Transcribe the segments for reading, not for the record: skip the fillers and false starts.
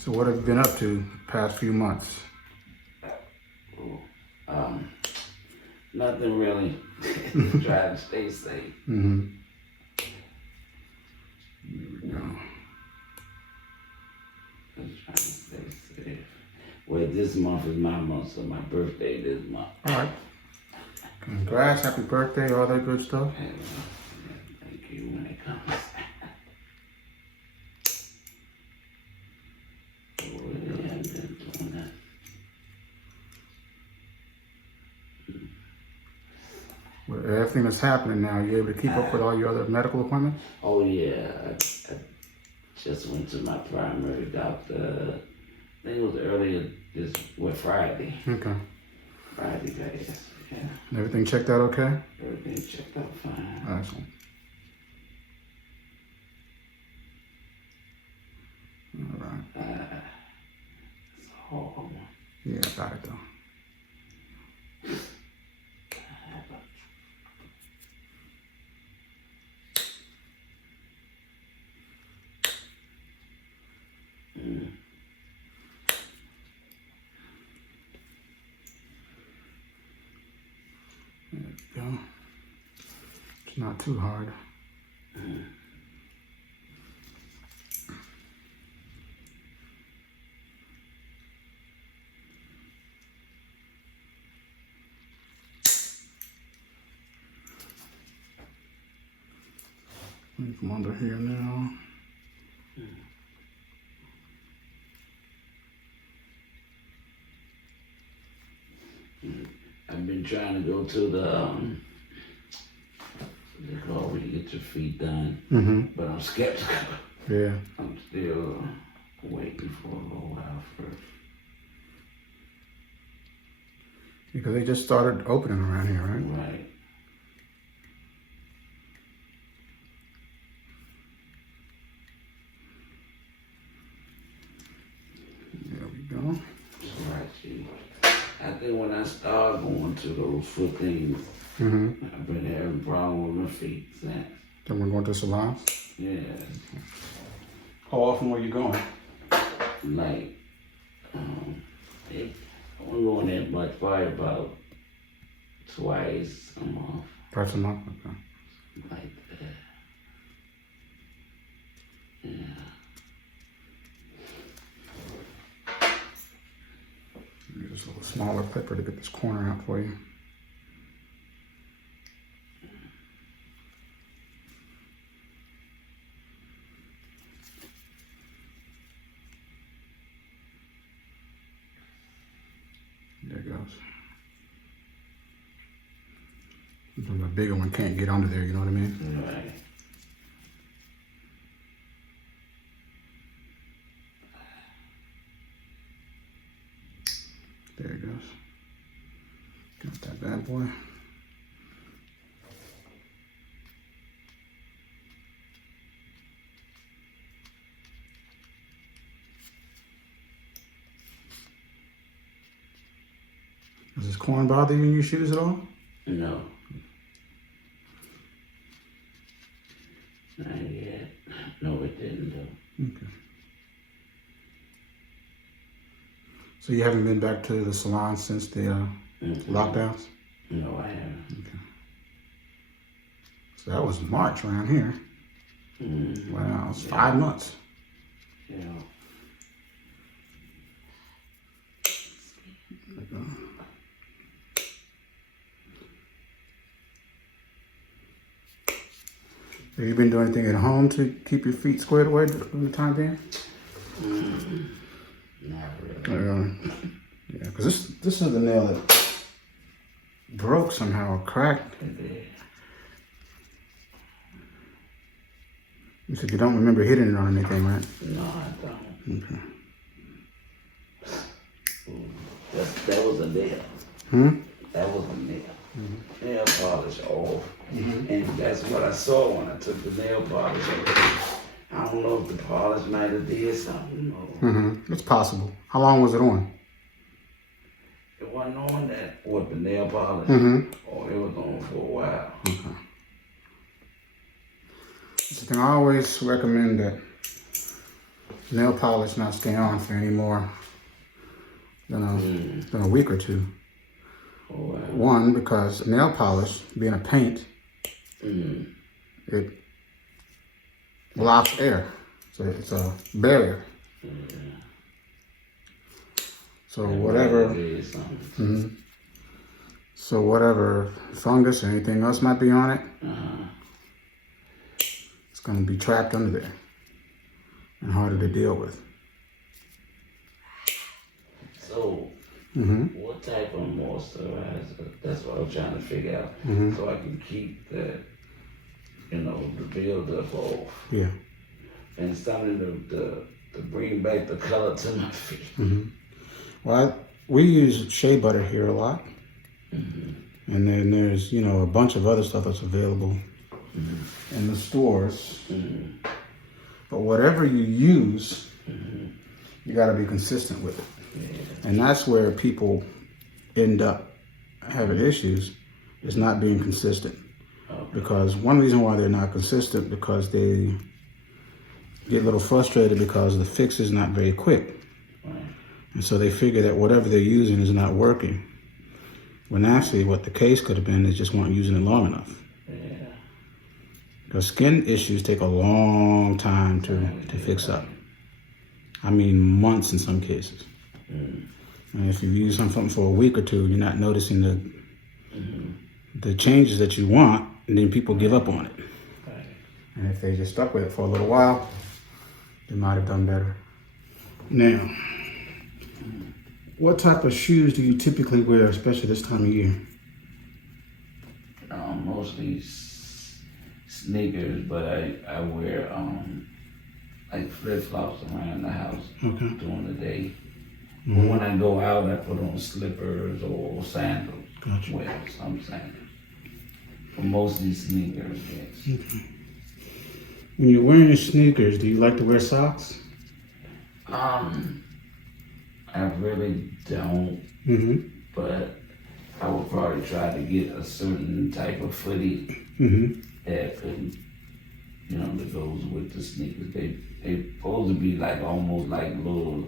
So what have you been up to the past few months? Nothing really. Trying to stay safe. Mm-hmm. Here we go. Just trying to stay safe. Well, this month is my month, so my birthday this month. All right. Congrats, happy birthday, all that good stuff. Yeah, thank you when it comes. Really haven't been doing that. With everything that's happening now, you able to keep up with all your other medical appointments? Oh yeah, I just went to my primary doctor. I think it was earlier Friday. Okay. Friday, guys. Yeah. Everything checked out okay? Everything checked out fine. Excellent. All right. It's a hard one. Yeah, I got it though. There we go. It's not too hard. From under here now. I've been trying to go to the they call where you get your feet done, but I'm skeptical. Yeah. I'm still waiting for a little while first. Because they just started opening around here, right? Right. There we go. Right. I think when I started going to those foot things, I've been having problems with my feet since. Then we're going to salons? Yeah. How often were you going? Like, I wasn't going that much, probably about twice a month. Twice a month? Okay. Like that. Yeah. Use a little smaller clipper to get this corner out for you. There it goes. The bigger one can't get under there, you know what I mean? Right. There it goes. Got that bad boy. Does this corn bother you in your shoes at all? No. Not yet. No, it didn't though. Okay. So you haven't been back to the salon since the lockdowns? No, I haven't. Okay. So that was March around here. Wow, it's 5 months. Yeah. There we go. Have you been doing anything at home to keep your feet squared away during the time being? Not really. Yeah, because this is the nail that broke somehow or cracked. It did. You said you don't remember hitting it on anything, right? No, I don't. Okay. That was a nail. That was a nail. Nail polish off. And that's what I saw when I took the nail polish off. I don't know if the polish might have did something. It's possible. How long was it on? It wasn't on that, what, the nail polish? Or it was on for a while. That's the thing, I always recommend that nail polish not stay on for any more than a week or two. Oh, wow. One, because nail polish, being a paint, it blocks air. So it's a barrier. So whatever, so whatever fungus or anything else might be on it, it's going to be trapped under there and harder to deal with. So, what type of moisturizer? That's what I'm trying to figure out, so I can keep that, the buildup off. Yeah. And something to bring back the color to my feet. Well, we use sheabutter here a lot. And then there's, a bunch of other stuff that's available in the stores. But whatever you use, you got to be consistent with it. And that's where people end up having issues, is not being consistent. Because one reason why they're not consistent, because they get a little frustrated because the fix is not very quick. And so they figure that whatever they're using is not working. When actually what the case could have been is just weren't using it long enough. Because skin issues take a long time to fix up. I mean, months in some cases. And if you use something for a week or two, you're not noticing the changes that you want, and then people give up on it. And if they just stuck with it for a little while, they might have done better. Now, what type of shoes do you typically wear, especially this time of year? Mostly sneakers, but I wear like flip-flops around the house during the day. But when I go out, I put on slippers or sandals. Gotcha. Well, some sandals. But mostly sneakers, yes. When you're wearing your sneakers, do you like to wear socks? I really don't, but I would probably try to get a certain type of footy that could, that goes with the sneakers. They supposed to be like almost like little,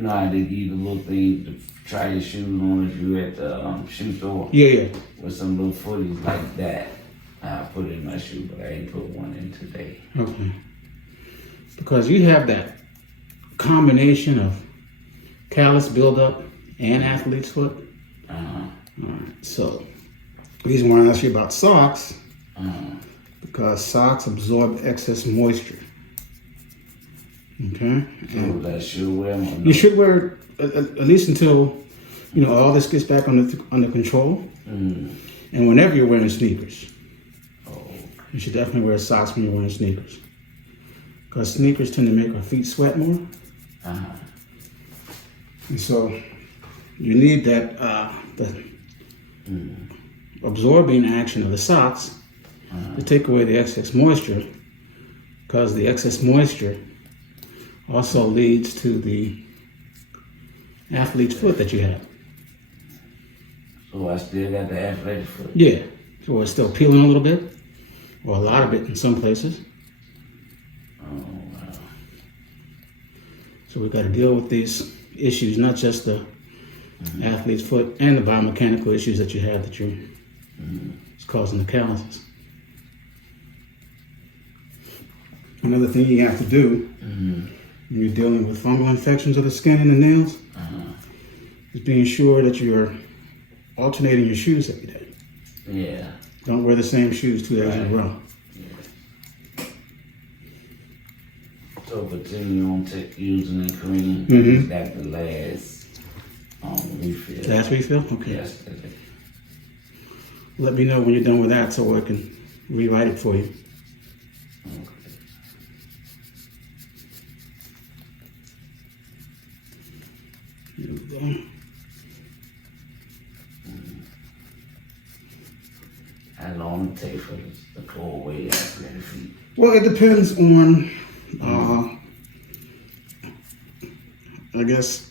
how they give you the little thing to try your shoes on if you're at the shoe store. Yeah. With some little footies like that. I put it in my shoe, but I ain't put one in today. Okay. Because you have that combination of callus buildup and athlete's foot. All right. So, the reason why I asked you about socks, because socks absorb excess moisture. Okay. So that should wear one. You should wear at least until all this gets back under control. And whenever you're wearing sneakers, you should definitely wear socks when you're wearing sneakers. Because sneakers tend to make our feet sweat more. And so you need that the absorbing action of the socks to take away the excess moisture, because the excess moisture also leads to the athlete's foot that you have. So I still got the athlete's foot? Yeah. So it's still peeling a little bit, or a lot of it in some places. Oh, wow. So we've got to deal with these issues, not just the athlete's foot and the biomechanical issues that you have that you're it's causing the calluses. Another thing you have to do when you're dealing with fungal infections of the skin and the nails is being sure that you're alternating your shoes every day. Yeah. Don't wear the same shoes 2 days in a row. Yeah. So continue on using the cream. It's got the last refill. Last refill? Okay. Yesterday. Let me know when you're done with that so I can rewrite it for you. Okay. Here we go. How long it take for the cold weight athletic feet? Well, it depends on, I guess,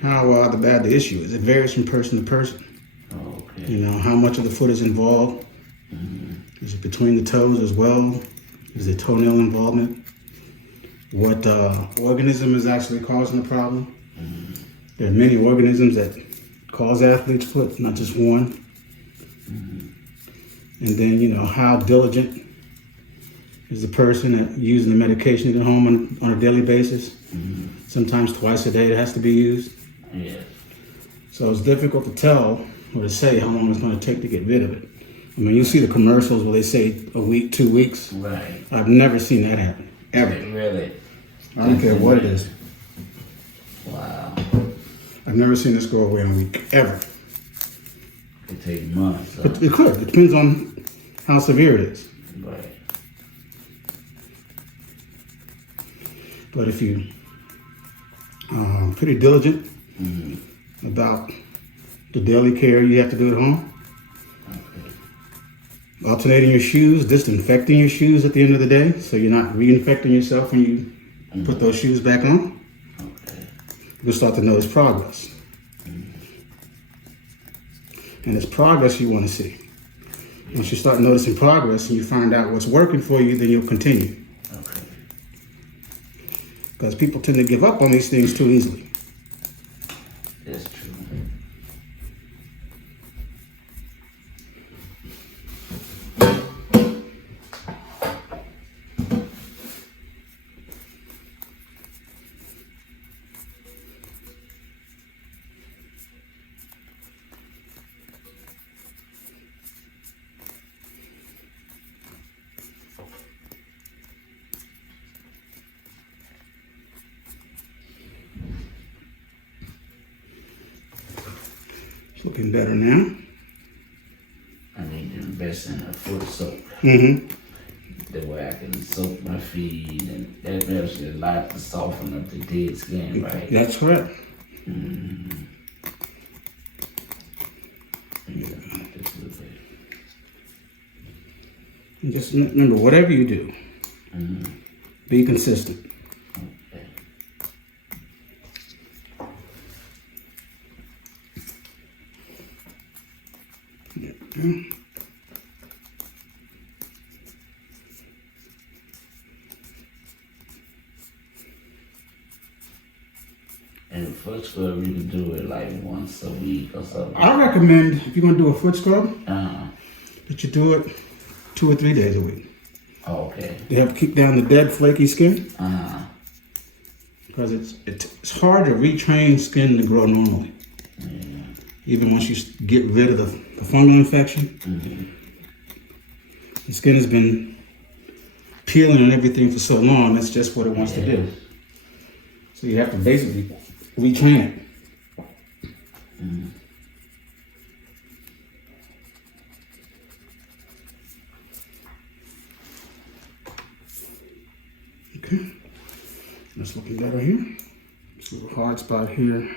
how bad the issue is. It varies from person to person. Okay. How much of the foot is involved. Is it between the toes as well? Is there toenail involvement? what organism is actually causing the problem. There are many organisms that cause athlete's foot, not just one. And then, you know, how diligent is the person at using the medication at home on a daily basis. Sometimes twice a day it has to be used. Yes. So it's difficult to tell or to say how long it's going to take to get rid of it. I mean, you see the commercials where they say a week, 2 weeks. Right. I've never seen that happen, ever. Really? I don't care what it is. Wow. I've never seen this go away in a week, ever. It could take months. Huh? But it could. It depends on how severe it is. Right. But if you pretty diligent about the daily care you have to do at home, alternating your shoes, disinfecting your shoes at the end of the day, so you're not reinfecting yourself when you put those shoes back on, you'll start to notice progress. And it's progress you want to see. Once you start noticing progress and you find out what's working for you, then you'll continue. Because people tend to give up on these things too easily. That's true. It's looking better now. I need to invest in a foot soap. That way I can soak my feet, and that helps you a lot to soften up the dead skin, right? That's correct. Yeah, just a little bit. And just remember, whatever you do, be consistent. Okay. And the foot scrub, you can do it like once a week or something. I recommend, if you're going to do a foot scrub, that you do it 2 or 3 days a week. Okay. They help keep down the dead, flaky skin. Because it's hard to retrain skin to grow normally. Even once you get rid of the fungal infection. The skin has been peeling on everything for so long, that's just what it wants to do. So you have to basically retrain it. Okay, that's looking better here. This little hard spot here.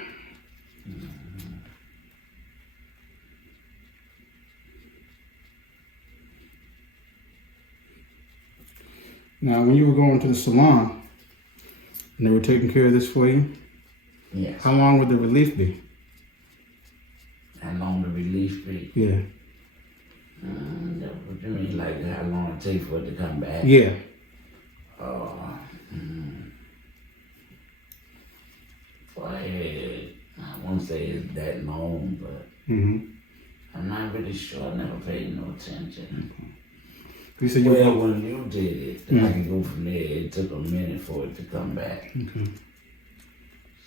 Now, when you were going to the salon and they were taking care of this for you, Yes. how long would the relief be? How long the relief be? Yeah. What you mean, like how long it take for it to come back? Yeah. I won't say it's that long, but I'm not really sure. I never paid no attention. You said you Well, when you did it, then I can go from there. It took a minute for it to come back.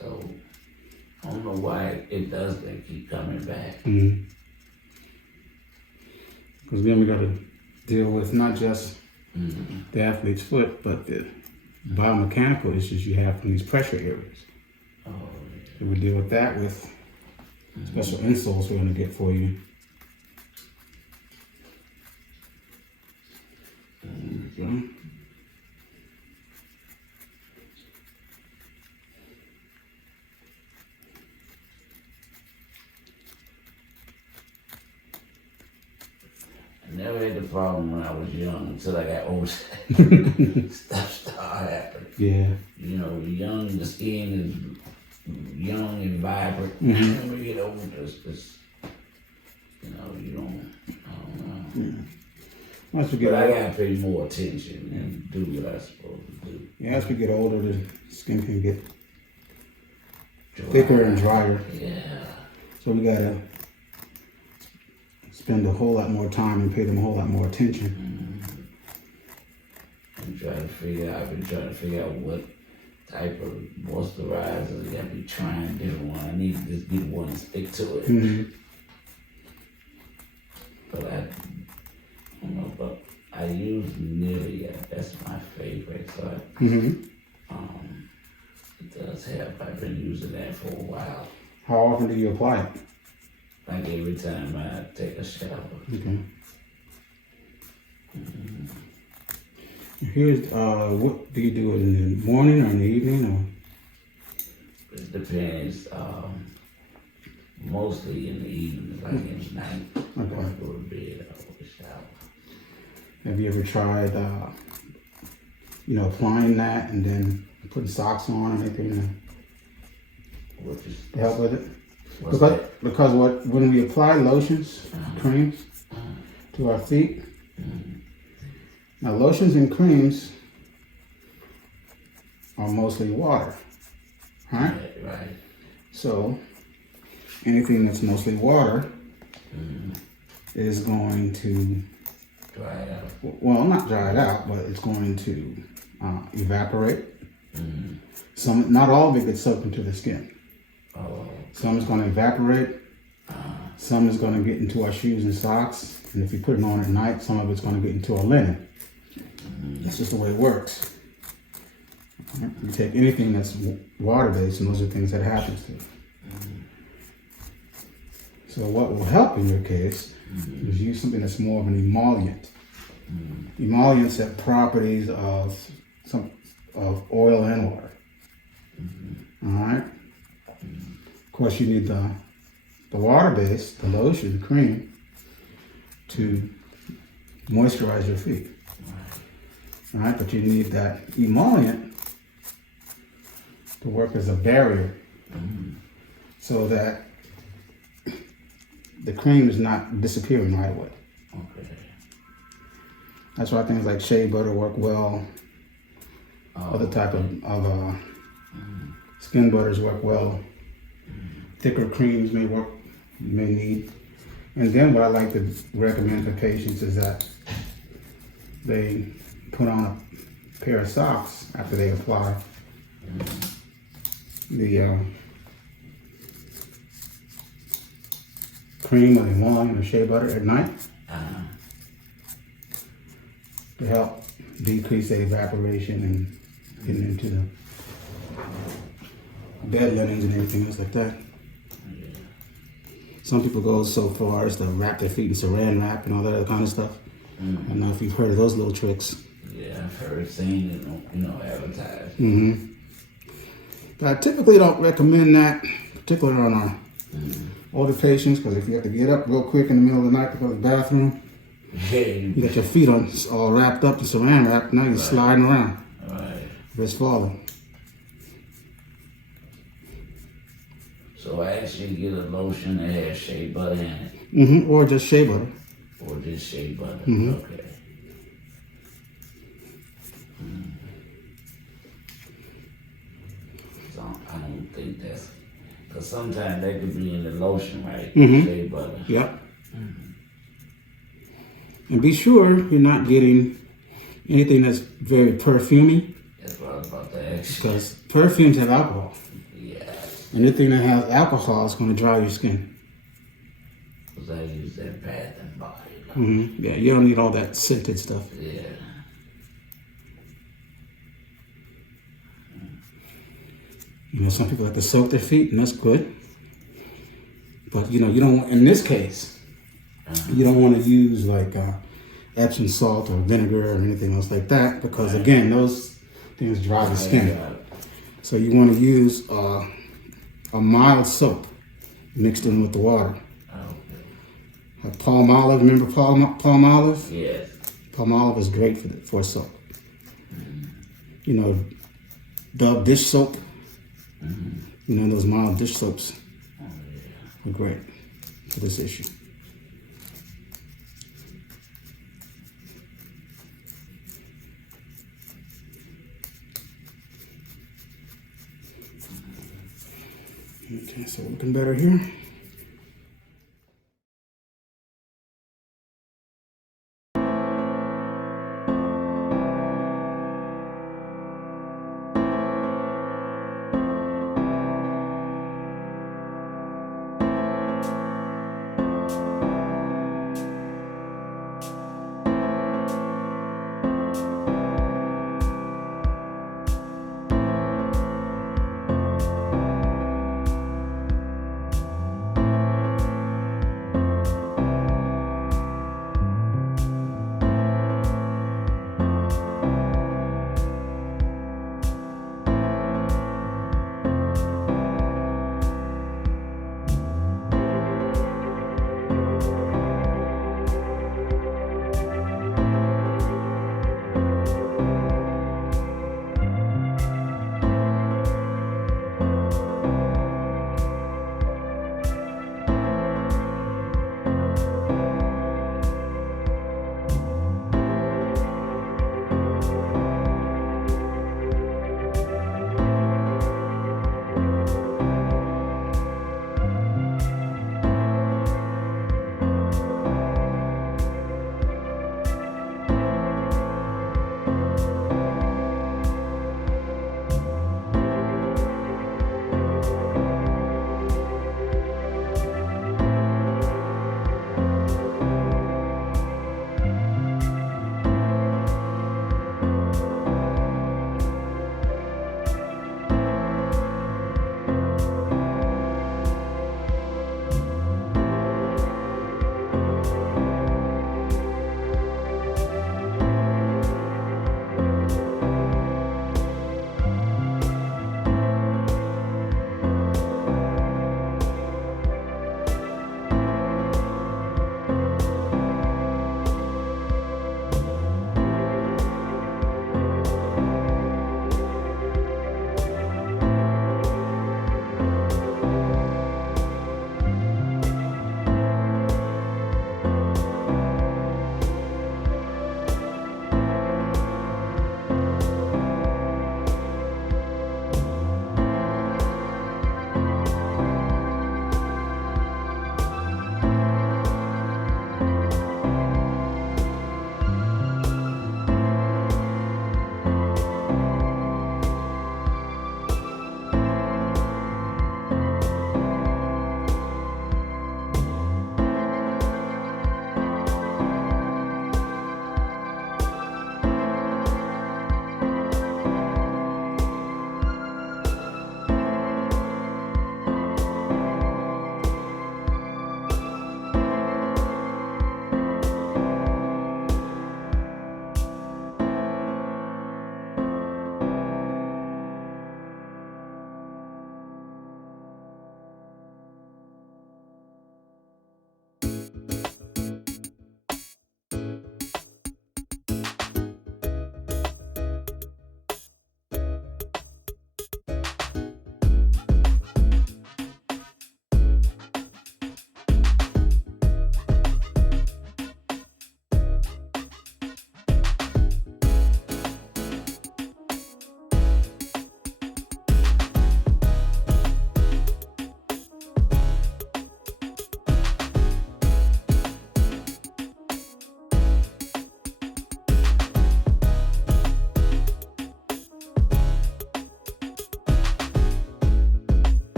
So I don't know why it does that, keep coming back. Because then we got to deal with not just the athlete's foot, but the biomechanical issues you have from these pressure areas. We would deal with that with special insoles we're going to get for you. I never had the problem when I was young until I got older. Stuff started happening. Yeah. You know, young, the skin is young and vibrant. When you get older, it's just, you know, I don't know. Once we get But I older, gotta pay more attention and do what I'm supposed to do. yeah, as we get older, the skin can get thicker and drier. Yeah. So we gotta spend a whole lot more time and pay them a whole lot more attention. I've been trying to figure out what type of moisturizer. I gotta be trying different one. I need to just get one and stick to it. Mm-hmm. But I don't know, but I use Nivea. That's my favorite. So it does help. I've been using that for a while. How often do you apply it? Like every time I take a shower. Okay. Here's what do you do it in the morning or in the evening or? It depends. Mostly in the evening, like in the night. Before I go to bed, I always shower. Have you ever tried, applying that and then putting socks on or anything to help with it? Because when we apply lotions, creams to our feet, now lotions and creams are mostly water, right? Right. So anything that's mostly water is going to dry it out. Well, not dry it out, but it's going to evaporate. Not all of it gets soaked into the skin. Some is going to evaporate. Some is going to get into our shoes and socks. And if you put them on at night, some of it's going to get into our linen. That's just the way it works. You take anything that's water-based, and those are things that happens to it. So what will help in your case is use something that's more of an emollient. Emollients have properties of oil and water. All right. Of course, you need the water base, the lotion, the cream, to moisturize your feet. All right, but you need that emollient to work as a barrier, so that the cream is not disappearing right away. Okay. That's why things like shea butter work well. Other type of skin butters work well. Thicker creams may work, you may need. And then what I like to recommend for patients is that they put on a pair of socks after they apply the cream or the emollient or shea butter at night to help decrease the evaporation and getting into the bed linens and everything else like that. Some people go so far as to wrap their feet in saran wrap and all that other kind of stuff. I don't know if you've heard of those little tricks. Yeah, I've heard, seen it, advertised. But I typically don't recommend that, particularly on our older patients, because if you have to get up real quick in the middle of the night to go to the bathroom, you got your feet on all wrapped up in saran wrap, now you're sliding around. Right. It's falling. So I actually get a lotion that has shea butter in it. Or just shea butter. Or just shea butter. Okay. So I don't think that's, because sometimes they could be in the lotion, right? Shea butter. Yep. And be sure you're not getting anything that's very perfumey. That's what I was about to ask. Because perfumes have alcohol. Yeah. Anything that has alcohol is going to dry your skin. Because I use that Bath and Body. Yeah, you don't need all that scented stuff. Yeah. Some people like to soak their feet, and that's good. But, you don't, in this case, you don't want to use like Epsom salt or vinegar or anything else like that, because again, those things dry the skin. So you want to use a mild soap mixed in with the water. Like palm olive, remember palm olive? Yes. Palm olive is great for soap. Dove dish soap. Those mild dish soaps are great for this issue. Okay, so looking better here.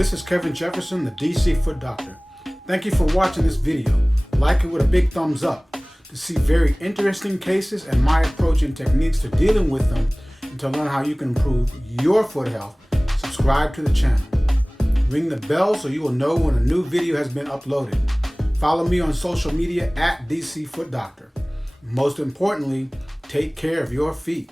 This is Kevin Jefferson, the DC Foot Doctor. Thank you for watching this video. Like it with a big thumbs up to see very interesting cases and my approach and techniques to dealing with them, and to learn how you can improve your foot health. Subscribe to the channel. Ring the bell so you will know when a new video has been uploaded. Follow me on social media at DC Foot Doctor. Most importantly, take care of your feet.